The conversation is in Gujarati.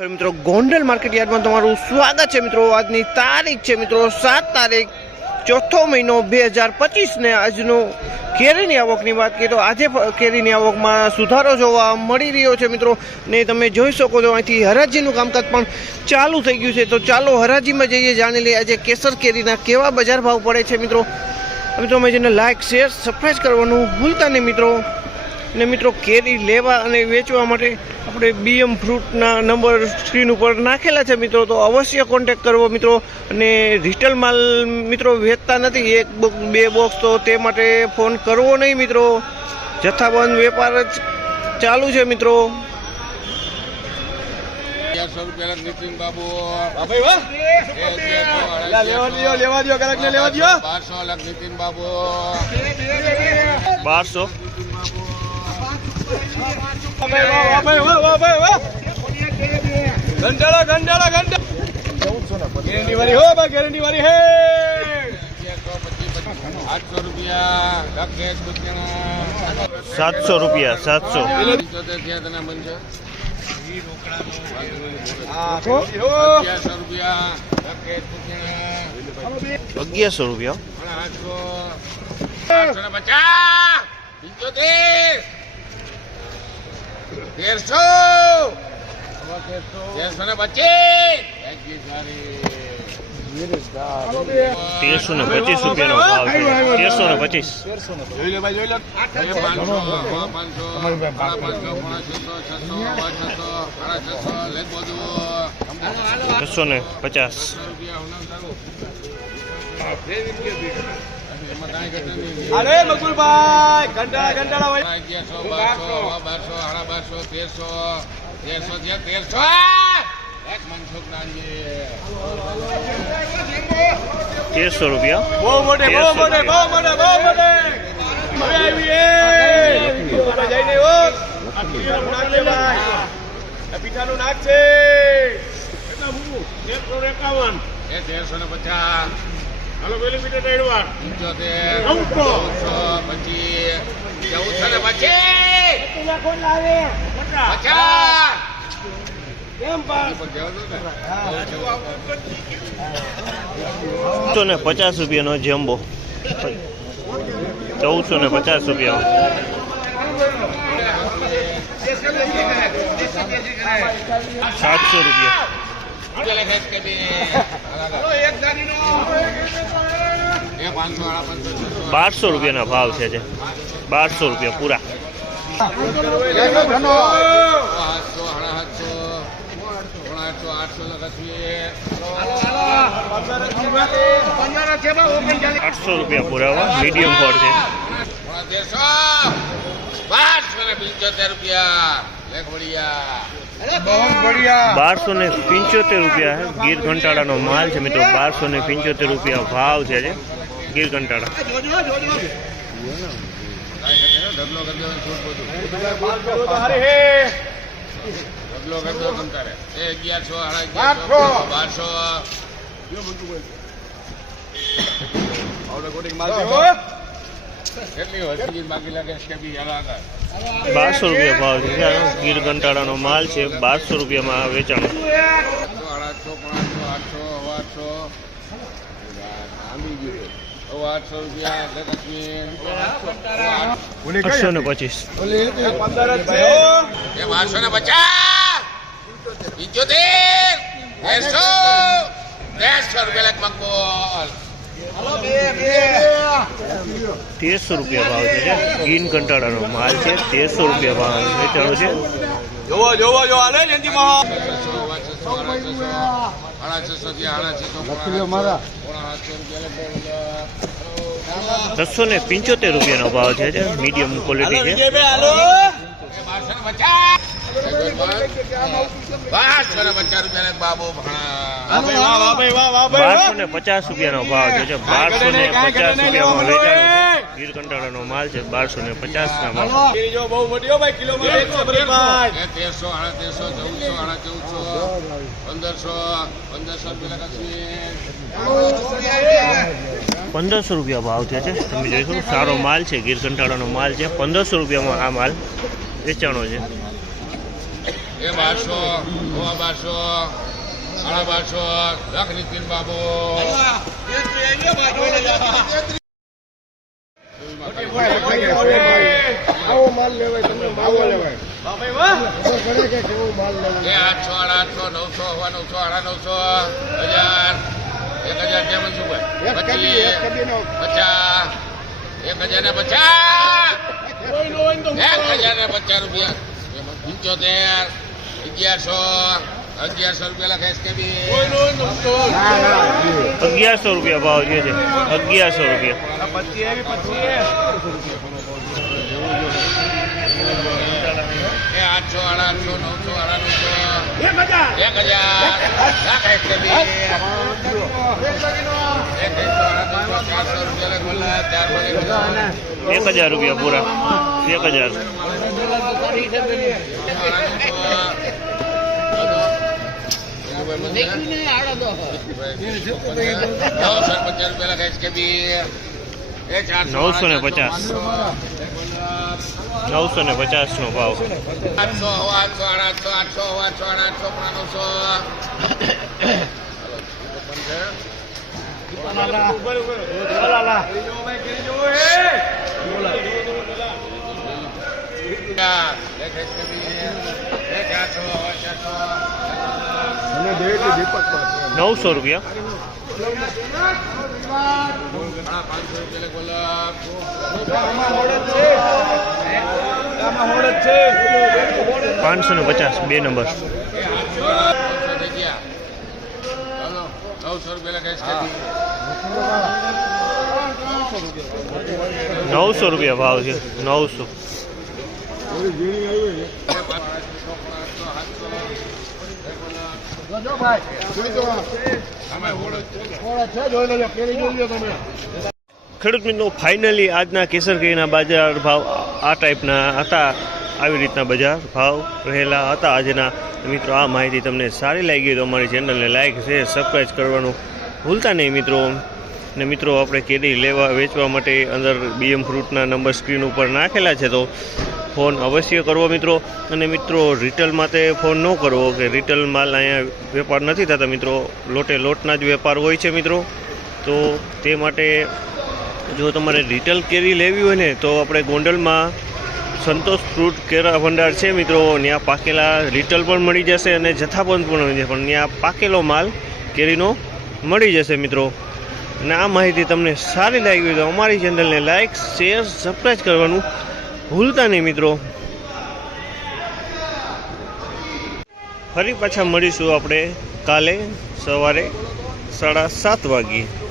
મિત્રો, ગોંડલ માર્કેટ યાર્ડમાં તમારું સ્વાગત છે મિત્રો. આજની તારીખ છે મિત્રો, સાત તારીખ, ચોથો મહિનો બે હજાર પચીસને આજનું કેરીની આવકની વાત કરીએ તો આજે કેરીની આવકમાં સુધારો જોવા મળી રહ્યો છે મિત્રો. ને તમે જોઈ શકો છો, અહીંથી હરાજીનું કામકાજ પણ ચાલુ થઈ ગયું છે. તો ચાલો હરાજીમાં જઈએ, જાણી લઈએ આજે કેસર કેરીના કેવા બજાર ભાવ પડે છે મિત્રો. મિત્રો અમે જેને લાઇક શેર સબસ્ક્રાઈબ કરવાનું ભૂલતા નહીં મિત્રો. ને મિત્રો, કેરી લેવા અને વેચવા માટે આપણે બીએમ ફ્રૂટના નંબર સ્ક્રીન ઉપર નાખેલા છે મિત્રો તો અવશ્ય કોન્ટેક કરવો મિત્રો. અને રિટેલ માલ મિત્રો વેચતા નથી એક બોક્સ બે બોક્સ તો તે માટે ફોન કરવો નહીં મિત્રો. જથ્થાબંધ વેપાર જ ચાલુ છે મિત્રો. અગિયારસો રૂપિયા નીતિન બાબુ. લેવા દ્યો લેવા દ્યો કલાક ને લેવા દ્યો. બારસો લાખ નીતિન બાબુ. બારસો. ઘંટાળા ઘંટાળા ઘંટા ગેરંટી વાળી હો ભાઈ ગેરંટી વાળી હે આઠસો રૂપિયા, સાતસો. રૂપિયા. સાતસો અગિયારસો રૂપિયા. લાખ એક રૂપિયા અગિયારસો રૂપિયા અને આઠસો આઠસો ને પચાસ પંચોતેર તેરસો તેરસો ને પચીસ! તેરસો ને પચીસ રૂપિયાનો ભાવ છે. તેરસો ને પચીસ. જોઈ લે ભાઈ જોઈ લે. પાંચસો પાંચસો છસો ને પચાસ. અરે મકુલભાઈ ઘંટાળા ઘંટાળા હોય. અગિયારસો બારસો બારસો. સાડા બારસો તેરસો તેરસો છે તેરસો. તેરસો રૂપિયા. બહુ મોટે બહુ મોટે બહુ મોટે બહુ મોટે. હવે આવી એ. આપણે જઈને પીઠાનું નાક છે ભાઈ આ પીઠાનું નાક છે. એ તેરસો ને પચાસ. હાલો પેલી મીટર રેડવા પંચોતેર ચૌદસો. ચૌદસો ચૌદસો ને પચીસ. ચૌદસો ને પચાસ રૂપિયાનો જમ્બો. ચૌદસો ને પચાસ રૂપિયા સાતસો રૂપિયા. બારસો રૂપિયાના ભાવ છે બારસો રૂપિયા પૂરા. આઠસો રૂપિયા પૂરા મીડિયમ ફોર છે. બારસો ને પંચોતેર રૂપિયા. લેખ વળિયા બારસો ને પંચોતેર રૂપિયા ગીર ઘંટાળાનો માલ છે મિત્રો. બારસો ને પંચોતેર રૂપિયા ભાવ છે ગીર સાડા બારસો. બારસો રૂપિયા ભાવ છે. ગીર ઘંટાળાનો માલ છે. બારસો રૂપિયામાં વેચાણ. આઠસો ને પચીસ. બારસો ને પચાસ! પંચોતેર! રૂપિયા લાખ તેરસો રૂપિયા ભાવ છે ગીન કંટાળાનો માલ છે. તેરસો રૂપિયા ભાવ વેચાણો છે. જોવો જોવો જો હાલે છસો ને પંચોતેર રૂપિયાનો ભાવ છે મીડિયમ ક્વોલિટી છે. બારસો ને પચાસ રૂપિયાનો ભાવ છે જે બારસો ને પચાસ રૂપિયામાં વેચાણો ગીર કંટાળાનો માલ છે બારસો ને પચાસ ના માલ તેરસો સાડા તેરસો ચૌદસો ચૌદસો પંદરસો પંદરસો રૂપિયા પંદરસો રૂપિયા ભાવ થયા છે તમે જોઈ શકો સારો માલ છે ગીર કંટાળાનો માલ છે. પંદરસો રૂપિયામાં આ માલ વેચાણો છે. એ બારસો હોવા બારસો સાડા બારસો લખ નીતિન બાબુ. આવો માલ લેવાય તમને આવો લેવાય એ આઠસો આડા આઠસો નવસો હવા નવસો આડા નવસો હજાર એક હજાર કેમ ભાઈ પચાસ એક હજાર ને પચાસ એક હજાર ને પચાસ રૂપિયા. પંચોતેર અગિયારસો અગિયારસો રૂપિયા લખાઈશ કે બી. અગિયારસો રૂપિયા ભાવ જે છે અગિયારસો રૂપિયા. એ આઠસો આઠસો નવસો નવસો એક હજાર. લખાઈશ કે બી એક હજાર સાડા ત્રણસો ચારસો રૂપિયા લખવાના ચાર વાગે એક હજાર રૂપિયા પૂરા એક હજાર નવસો ને પચાસ. નવસો ને પચાસ નો ભાવ આઠસો આઠસો આઠસો આઠસો આઠસો આઠસો નવસો રૂપિયા. પાંચસો ને પચાસ બે નંબર નવસો થઈ ગયા હલો નવસો રૂપિયા નવસો રૂપિયા ભાવ છે નવસો. ખેડૂત મિત્રો ફાઇનલી આજના કેસર કેરીના બજાર ભાવ આ ટાઈપના હતા. આવી રીતના બજાર ભાવ રહેલા હતા. આજના મિત્રો, આ માહિતી તમને સારી લાગી તો અમારી ચેનલને લાઇક શેર સબસ્ક્રાઈબ કરવાનું ભૂલતા નહીં મિત્રો. ને મિત્રો, આપણે કેરી લેવા, વેચવા માટે અંદર બીએમ ફ્રૂટના નંબર સ્ક્રીન ઉપર નાખેલા છે તો ફોન અવશ્ય કરવો મિત્રો. અને મિત્રો રિટેલ માટે ફોન ન કરવો, કે રિટેલ માલ અહીંયા વેપાર નથી થતા મિત્રો. લોટે લોટના જ વેપાર હોય છે મિત્રો. તો તે માટે જો તમારે રિટેલ કેરી લેવી હોય ને, તો આપણે ગોંડલમાં સંતોષ ફ્રૂટ કેરા ભંડાર છે મિત્રો. ત્યાં પાકેલા રિટેલ પણ મળી જશે અને જથ્થાબંધ પણ મળી જશે. પણ ત્યાં પાકેલો માલ કેરીનો મળી જશે મિત્રો. અને આ માહિતી તમને સારી લાગી હોય તો અમારી ચેનલને લાઈક, શેર સબસ્ક્રાઈબ કરવાનું ભૂલતા નહીં મિત્રો. ફરી પાછા મળીશું આપણે કાલે સવારે સાડા સાત વાગ્યે.